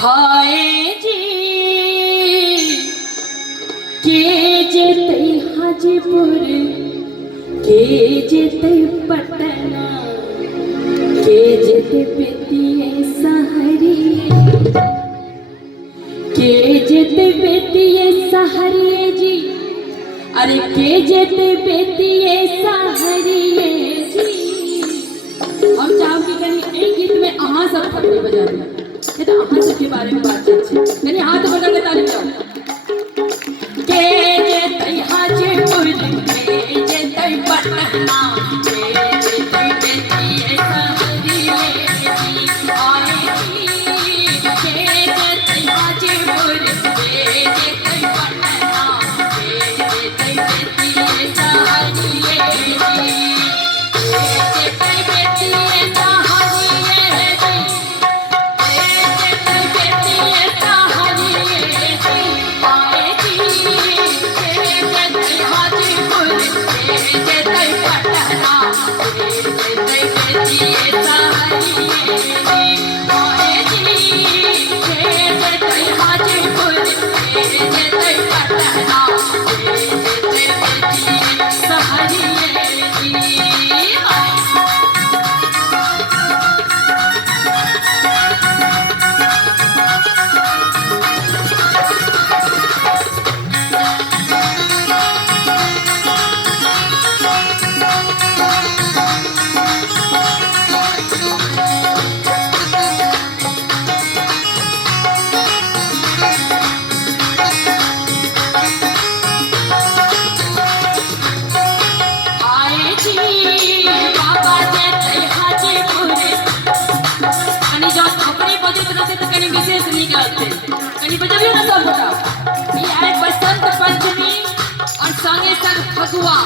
हाय जी के जेते हाजीपुर के जेते पटना के जेते बेतिए सहरिए के जेते बेतिए सहरिए जी अरे के जेते बेतिए सहरिए जी हम चाहब कि कहीं एक गीत में अहाँ सब थपड़ी बजा दें ये तो अहाँ सब के बारे में बातचीत है कहीं हाथ बजा के ताली बजाओ के जेते हाजीपुर के जेते पटना के जेते बेतिए सहरिए जी आए जी के जेते हाजीपुर के जेते पटना के जेते बेतिए सहरिए जी के जेते बेतिए सहरिए जी संगे संग फगुआ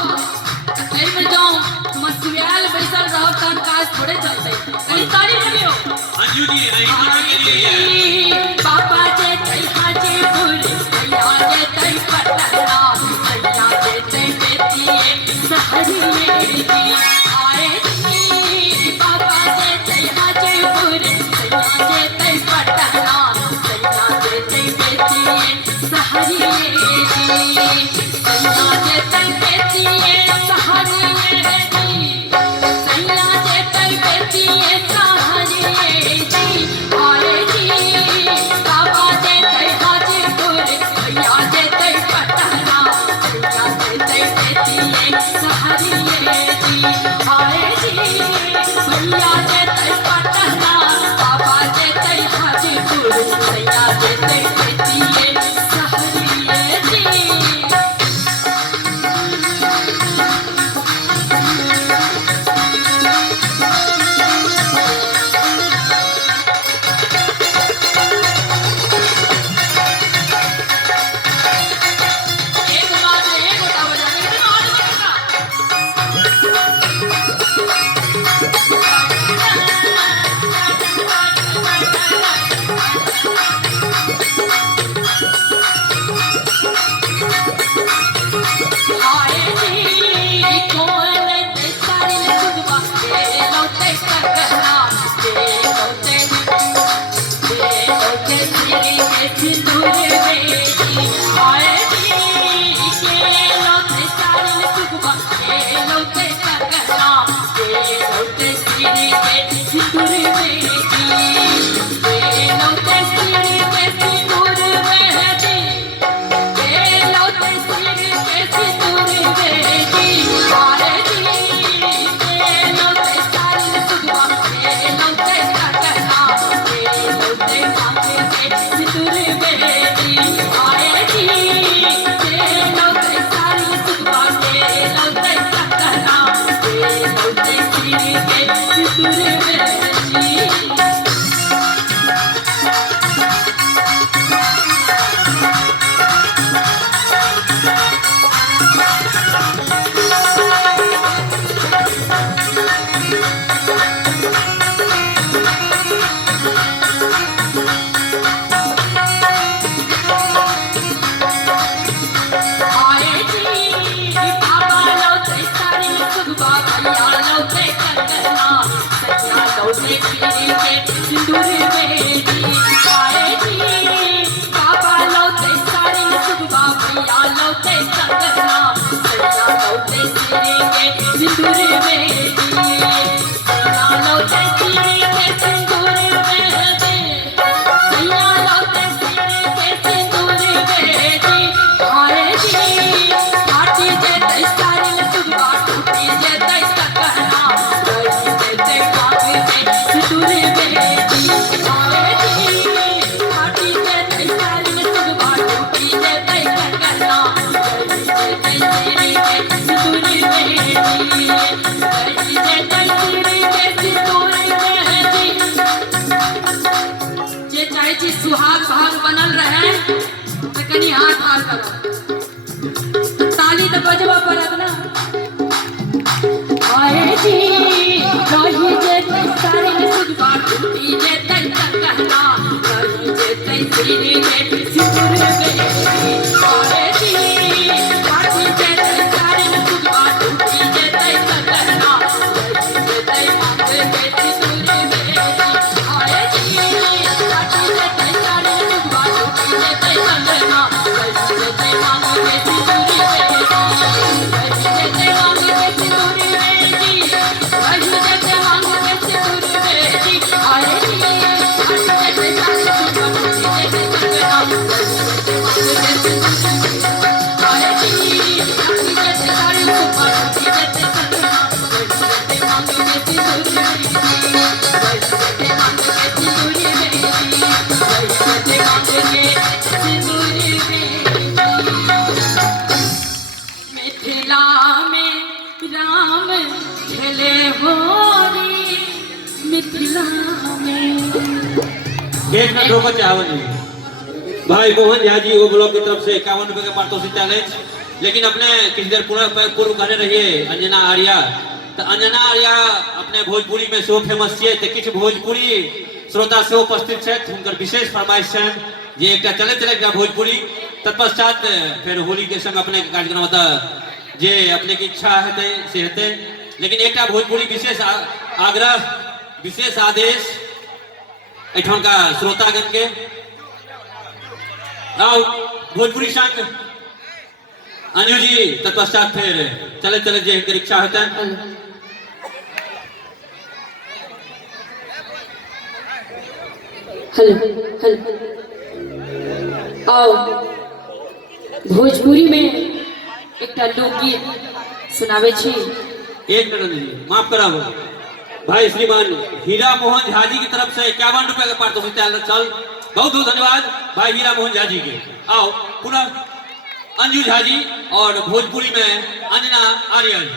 कहीं में जाऊं मसुयाल बैसल रहो काम काज थोड़े चलते कहीं तारी बनियो अंजू जी नहीं पापा जे तई हाजीपुर भैया जे तई पटना भैया जे तई बेतिए सहरिए जी आए जी पापा जे तई हाजीपुर भैया जे तई पटना भैया जे तई बेतिए सहरिए जी सिंदूर में आए कनी हाथ हाथ करो ताली तो बजवा पड़त ना आए जी रही जेते सारे में सुजवा टूटी जेते कहना रही जेते सीरी जेते सिंदूर में आए जी रही जेते सारे में सुजवा टूटी जेते कहना रही जेते मांगे बेटी सिंदूर में आए जी रही जेते सारे में सुजवा टूटी जेते कहना रही जेते मांगे बेटी सिंदूर में राम खेले होरी मिथिला में गेट में ठोकर चावल नहीं भाई मोहन झा जी वो ब्लॉक की तरफ से 51 रुपए का पारितोषिक चैलेंज। लेकिन अपने किसी देर पूर्व कहने रहिए अंजना आर्या तो अंजना आर्या अपने भोजपुरी में शो फेमस है तो किछ भोजपुरी श्रोता से उपस्थित है उनकर विशेष फरमाइश है जे एक चले चले भोजपुरी तत्पश्चात फिर होली के संग अपने कार्यक्रम होता जे अपने की इच्छा है से हेते। लेकिन एक भोजपुरी विशेष आग्रह विशेष आदेश एठन का श्रोतागण के आओ भोजपुरी संग अंजू जी तत्पश्चात फिर चले चले जे इच्छा होता है हेलो हेलो आओ भोजपुरी में एक लोकगीत सुनावे छी। एक मिनट जी माफ कराओ भाई श्रीमान हीरा मोहन झा जी की तरफ से 51 रुपए का पारितोषिक चल बहुत बहुत धन्यवाद भाई हीरा मोहन झा जी के। आओ पुनः अंजू झा जी और भोजपुरी में अंजना आर्या जी।